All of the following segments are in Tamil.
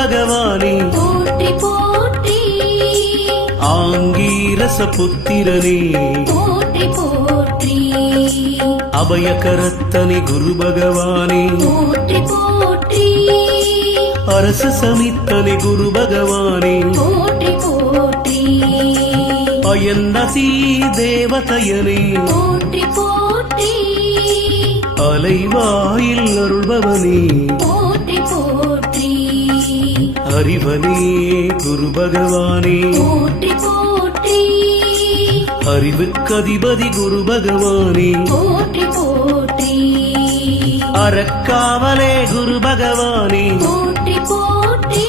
பகவானே போற்றி போற்றி ஆங்கீரச புத்திரனே போற்றி போற்றி அபயகரத்தனே குரு பகவானே போற்றி போற்றி அரச சமித்தனே குரு பகவானே போற்றி போற்றி அயன்னதி தேவதையனே போற்றி போற்றி அலைவாயில் அருள்பவனே போற்றி போற்றி அறிவனே குரு பகவானே போற்றி போற்றி அறிவுக்கதிபதி குரு பகவானே போற்றி போற்றி அறக்காவலே குரு பகவானே போற்றி போற்றி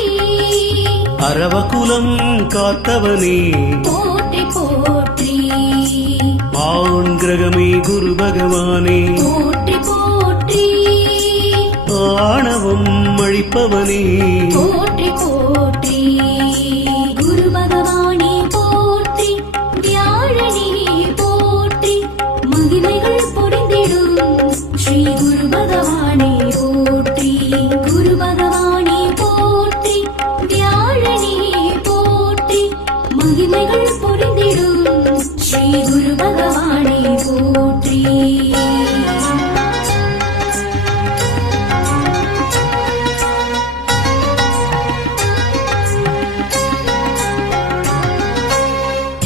அரவகுலம் காத்தவனே போற்றி போற்றி ஆண் கிரகமே குரு பகவானே போற்றி போற்றி ஆணவம் அழிப்பவனே போற்றி போற்றி குரு பகவானே போற்றி வியாழனே போற்றி மகிமைகள் பொழிந்திடும் ஸ்ரீ குரு பகவானே போற்றி குரு பகவானே போற்றி வியாழனே போற்றி மகிமைகள் பொழிந்திடும் ஸ்ரீ குரு பகவானே போற்றி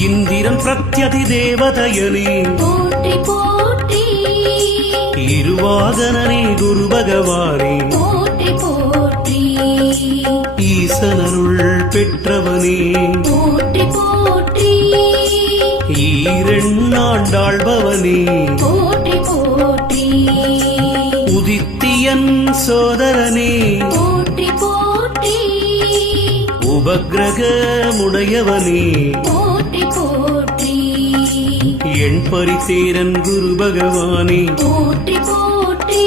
இந்திரன் பிரத்யதி தேவதையனே போற்றி போற்றி இருவாகனனே குரு பகவானே போற்றி போற்றி ஈசனருள் பெற்றவனே போற்றி போற்றி ஈரெண்ணாண்டாள்பவனே போற்றி போற்றி உதித்தியன் சோதரனே போற்றி போற்றி உபக்ரகமுடையவனே போற்றி போற்றி என் பரிசேரன் குரு பகவானே போற்றி போற்றி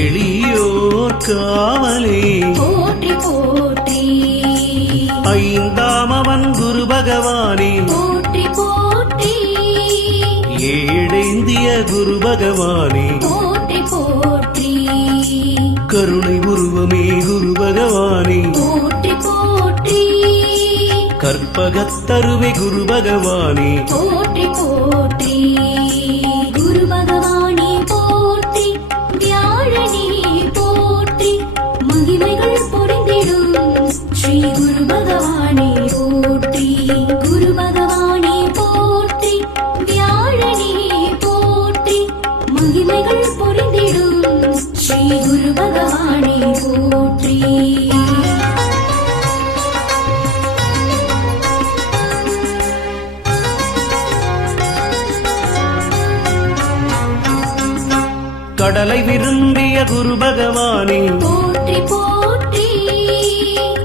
எளியோர் காவலே போற்றி போற்றி ஐந்தாம் அவன் குரு பகவானே போற்றி போற்றி ஏழேந்திய குரு பகவானே போற்றி போற்றி கருணை உருவமே குரு பகவானே போற்றி போற்றி கற்பகத்தருவே குரு பகவானே போற்றி போற்றி குரு பகவானே போற்றி வியாழனே போற்றி மகிமைகள் பொழிந்திடும் ஸ்ரீ குரு பகவானே போற்றி குரு பகவானே போற்றி வியாழனே போற்றி மகிமைகள் பொழிந்திடும் ஸ்ரீ குரு பகவானே போற்றி கடலை விரும்பிய குரு பகவானே போற்றி போற்றி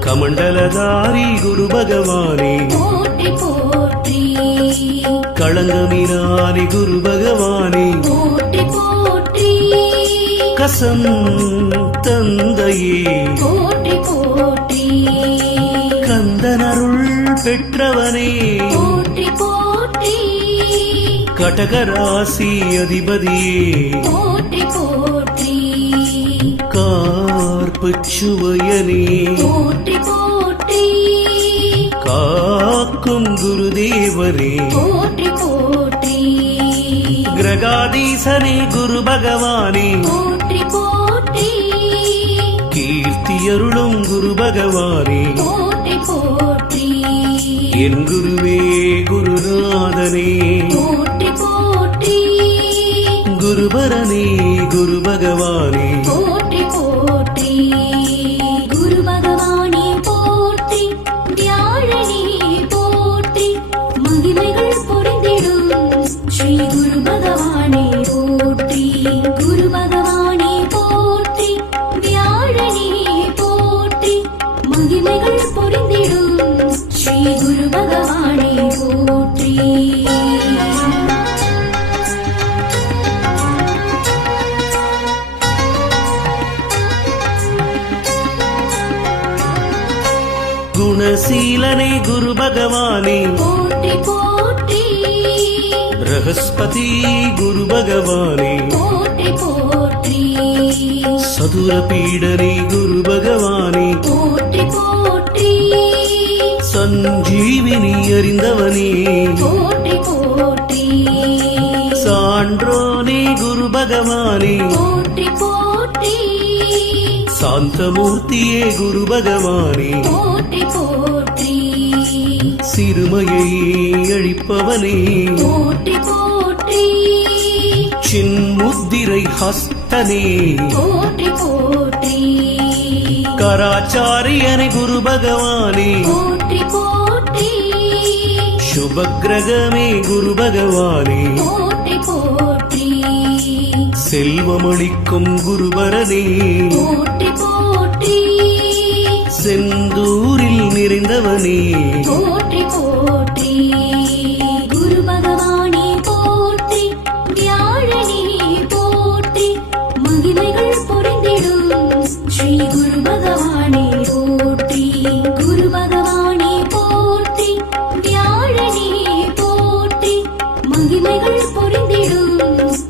கமண்டலதாரி குரு பகவானே போற்றி போற்றி களங்கமிரானி குரு பகவானே போற்றி போற்றி கசம் தந்தையே போற்றி போற்றி கந்தனருள் பெற்றவனே போற்றி போற்றி கடகராசி அதிபதியே போற்றி போற்றி கார்பச்சுவயனே போற்றி போற்றி காக்கும் குருதேவரே போற்றி போற்றி கிரகாதீசனே குரு பகவானே போற்றி போற்றி கீர்த்தியருளும் குரு பகவானே போற்றி போற்றி என் குருவே குருநாதனே போற்றி போற்றி குருபரனே குரு பகவானே போற்றி போற்றி குரு பகவானே போற்றி வியாழனே போற்றி மகிமைகள் பொழிந்திடும் ஸ்ரீ குரு பகவானே போற்றி குரு பகவானே போற்றி வியாழனே போற்றி மகிமைகள் பொழிந்திடும் ஸ்ரீ குரு பகவானே போற்றி குணசீலனே குரு பகவானே போற்றி போற்றி பிரகஸ்பதி குரு பகவானே போற்றி போற்றி சதுர பீடனே குரு பகவானே போற்றி போற்றி சஞ்சீவினி அறிந்தவனே போற்றி போற்றி சான்றோனே குரு பகவானே போற்றி போற்றி சாந்தமூர்த்தியே குரு பகவானே போற்றி போற்றி சிறுமையை அழிப்பவனே போற்றி போற்றி சின்முத்திரை ஹஸ்தனே போற்றி போற்றி கராச்சாரியனே குரு பகவானே போற்றி போற்றி சுபக்கிரகமே குரு பகவானே போற்றி போற்றி செல்வமளிக்கும் குருபரனே போற்றி போற்றி செந்தூரில் நிறைந்தவனே போற்றி போற்றி குரு பகவானே போற்றி வியாழனே போற்றி மகிமைகள் பொறிந்திடும் ஸ்ரீ குரு பகவானே போற்றி குரு பகவானே போற்றி வியாழனே போற்றி மகிமைகள் பொறிந்திடும்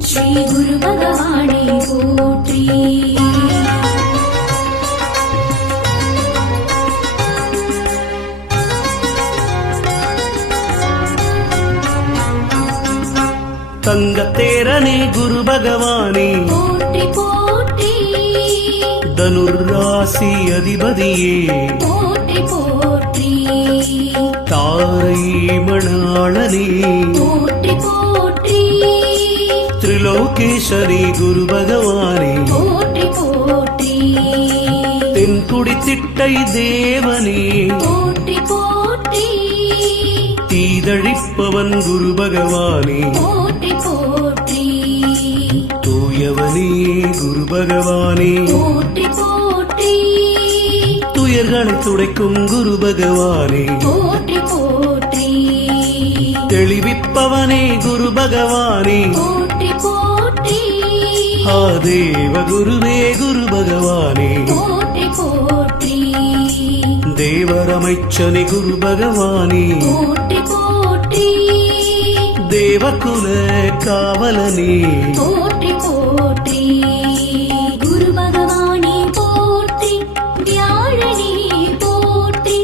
ஸ்ரீ குரு பகவானே போற்றி தங்கத்தேரனே குரு பகவானே போற்றி போற்றி தனுர்ராசி அதிபதியே போற்றி போற்றி தாரை மணாளனே போற்றி போற்றி திரிலோகேஸ்வரி குரு பகவானே போற்றி போற்றி தென்குடி திட்டை தேவனே போற்றி போற்றி தீதழிப்பவன் குரு பகவானே போற்றி போற்றி தூயவனே குரு பகவானே போற்றி போற்றி துயர்களை துடைக்கும் குரு பகவானே போற்றி போற்றி தெளிவிப்பவனே குரு பகவானே போற்றி போற்றி தேவ குருவே குரு பகவானே போற்றி போற்றி தேவரமைச்சனே குரு பகவானே போற்றி போற்றி தேவகுல காவலனே போற்றி போற்றி குரு பகவானே போற்றி வியாழனே போற்றி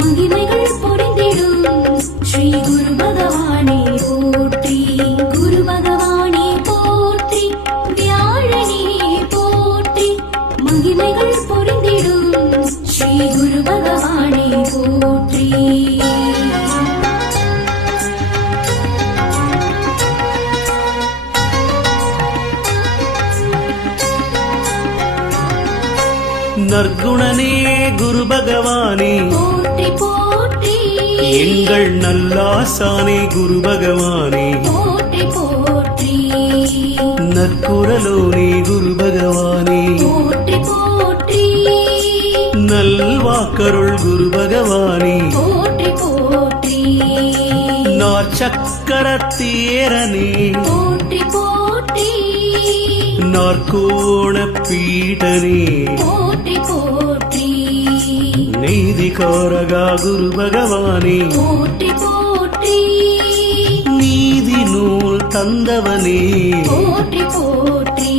மகிமைகள் பொறிந்திடும் ஸ்ரீ குரு பகவானே போற்றி குரு பகவானே போற்றி வியாழனே போற்றி மகிமைகள் பொறிந்திடும் ஸ்ரீ குரு பகவானே போற்றி நற்குணனே குரு பகவானே போற்றி போற்றி எங்கள் நல்லாசானே குரு பகவானே போற்றி போற்றி நற்குரலோனே குரு பகவானே போற்றி போற்றி நல்வாக்கருள் குரு பகவானே போற்றி போற்றி நாற்சக்கரத்தேரனே போற்றி போற்றி நாற்கோண பீடனே போற்றி போற்றி நீதிகாரகா குரு பகவானே போற்றி போற்றி நீதி நூல் தந்தவனே போற்றி போற்றி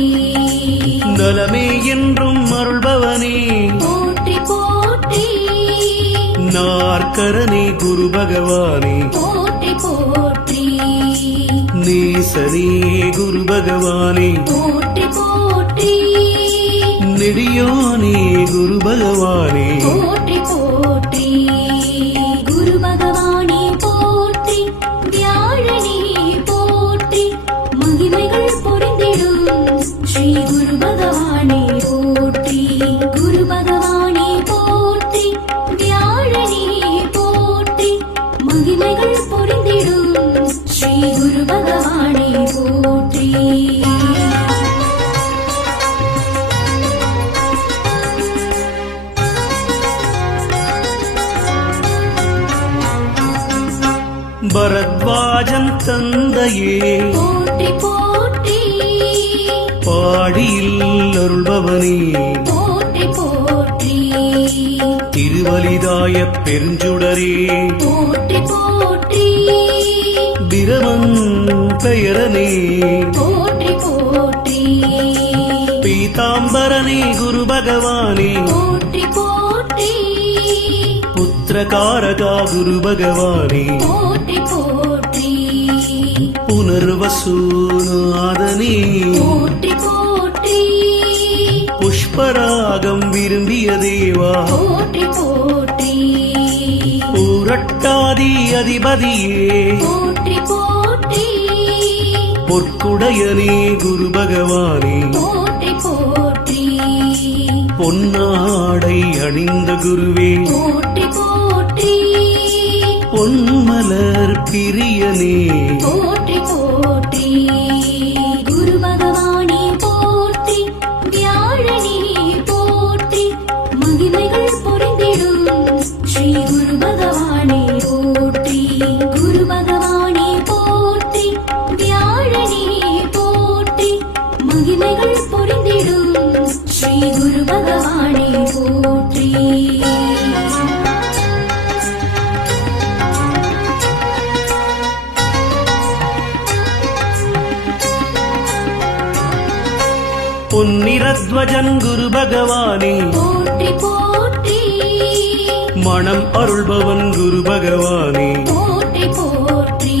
நலமே என்றும் அருள்பவனே போற்றி போற்றி நாற்கரனே குரு பகவானே போற்றி போற்றி நேசனே குரு பகவானே போற்றி போற்றி நெடியோனே குரு பகவானே போற்றி போற்றி குரு பகவானே போற்றி வியாழனே போற்றி மகிமைகள் பொறிந்திடும் ஸ்ரீ குரு பகவானே போற்றி குரு பகவானே போற்றி வியாழனே போற்றி மகிமைகள் பொறிந்திடும் ஸ்ரீ குரு பகவானே போற்றி பரத்வாஜன் தந்தையே போற்றி போற்றி பாடியில் அருள்பவனே போற்றி போற்றி திருவலிதாய பெருஞ்சுடரே போற்றி போற்றி பிரமன் பெயரனே போற்றி போற்றி பீதாம்பரனே குரு பகவானே போற்றி போற்றி புத்திரகாரகா குரு பகவானே போற்றி போற்றி புனர்வசூநாதனே போற்றி போற்றி புஷ்பராகம் விரும்பிய தேவா போற்றி போற்றி பூரட்டாதி அதிபதியே போற்றி போற்றி பொற்குடையனே குரு பகவானே போற்றி போற்றி பொன்னாடை அணிந்த குருவே போற்றி போற்றி பொன்மலர் பிரியனே போற்றி போற்றி குரு பகவானே போற்றி வியாழனே போற்றி மகிமைகள் பொறிந்திடும் ஸ்ரீ குரு பகவானே போற்றி குரு பகவானே போற்றி வியாழனே போற்றி மகிமைகள் பொறிந்திடும் ஸ்ரீ குரு பகவானே போற்றி பொன்னிறத்வஜன் குரு பகவானே போற்றி போற்றி மனம் அருள்பவன் குரு பகவானே போற்றி போற்றி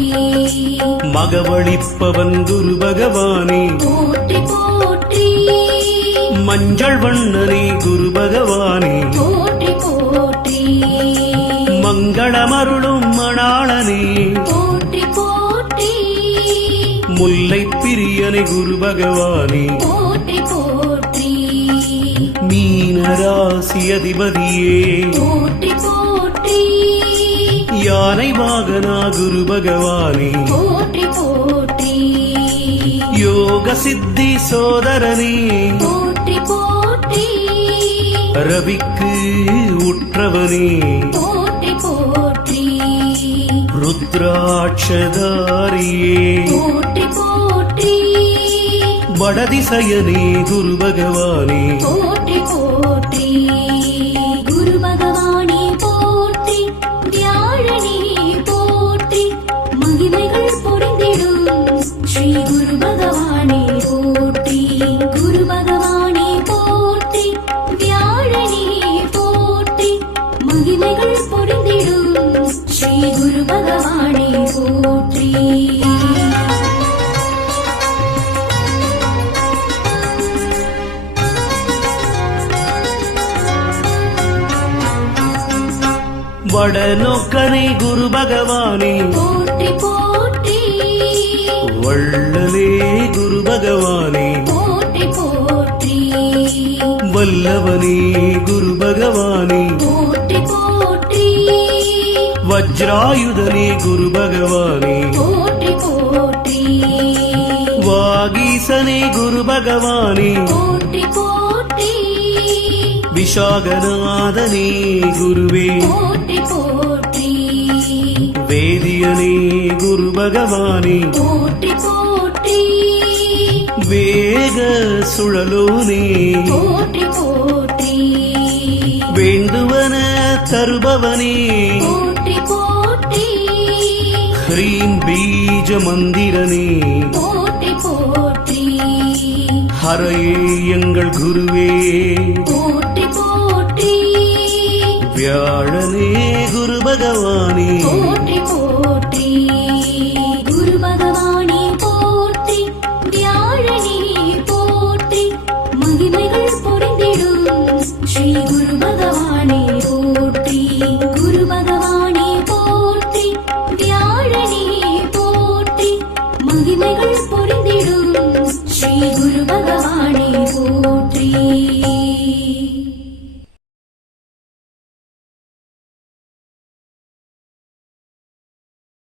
மகவளிப்பவன் குரு பகவானே போற்றி போற்றி மஞ்சள் வண்ணனே குரு பகவானே போற்றி போற்றி மங்களமருளும் மணாளனே போற்றி போற்றி முல்லை பிரியனே குரு பகவானே போற்றி போற்றி மீனராசி அதிபதியே போற்றி போற்றி யானை வாகனா குரு பகவானே போற்றி போற்றி யோக சித்தி சோதரனே போற்றி போற்றி ரவிக்கு உற்றவனே போற்றி போற்றி ருத்ராட்சதாரியே போற்றி போற்றி வடதிசயனே குரு பகவானே போற்றி போற்றி குரு பகவானே போற்றி வியாழனே போற்றி மகிமைகள் பொறிந்திடும் ஸ்ரீ குரு பகவானே போற்றி குரு பகவானே போற்றி வியாழனே போற்றி மகிமைகள் பொறிந்திடும் ஸ்ரீ குரு பகவானே போற்றி வடநோக்கனே குரு பகவானே போற்றி போற்றி வள்ளலே குரு பகவானே போற்றி போற்றி வல்லவனே குரு பகவானே போற்றி போற்றி வஜ்ராயுதனே குரு பகவானே போற்றி போற்றி வாகீசனே குரு பகவானே போற்றி போற்றி விஷாகநாதனே குருவே போற்றி போற்றி வேதியனே குரு பகவானே போற்றி போற்றி வேக சுழலோனே போற்றி போற்றி வேண்டுவன தருபவனே போற்றி போற்றி ஹ்ரீம் பீஜ மந்திரனே போற்றி போற்றி ஹரையே எங்கள் குருவே போற்றி போற்றி வியாழனே குரு பகவானே போற்றி போற்றி குரு பகவானே போற்றி வியாழனே போற்றி மகிமைகள் பொறிந்திடும் ஸ்ரீ குரு பகவானே